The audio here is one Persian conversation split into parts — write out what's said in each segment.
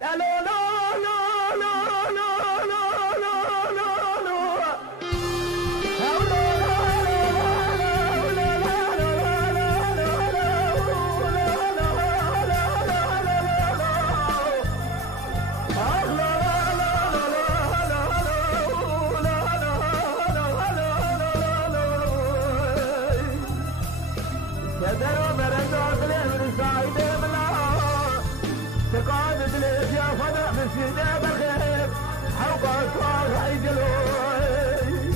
لا لا لا لا لا لا لا لا لا لا تقعد ليش يا فضع بالسنة بخير حوقك واضح يجلوي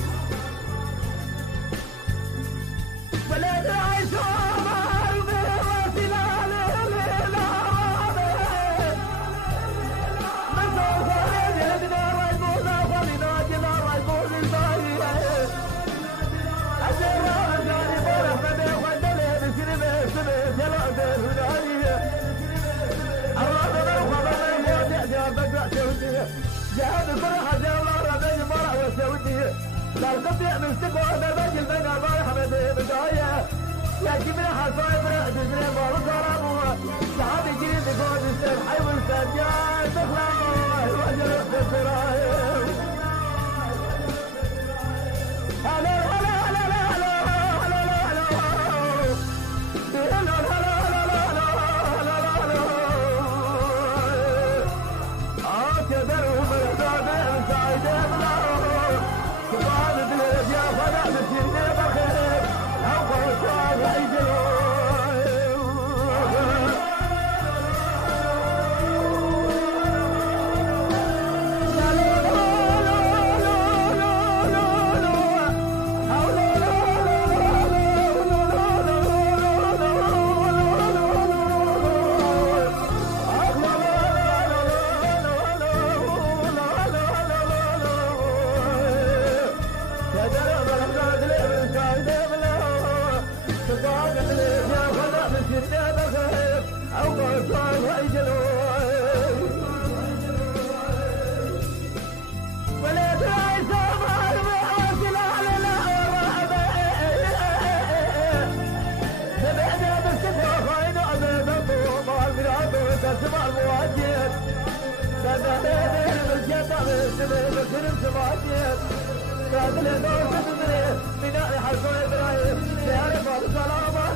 بلاد عيشو مرمي وسلال ليلة من صوفر يدنا رايبونا فلنا جنا رايبون الباية أجرى أجاري برحمة وندلي بسنة سنة جلال الهداية جهاد الفرحة جولة ربي مرح وسعودية لا القطيع مستقوى بالباقي البنى رايح بداية يا جبنا حصايب رأس جريم والكراموة سعادة جريم بفوز السيف حي والسجاد تخلاموه وجرح في السرايب هلا هلا هلا هلا هلا هلا هلا تسمع المواجهات كذا بالجبع بالسلم سماجهات كذا دور تدري بناء حسن ابراهيم يعرف السلام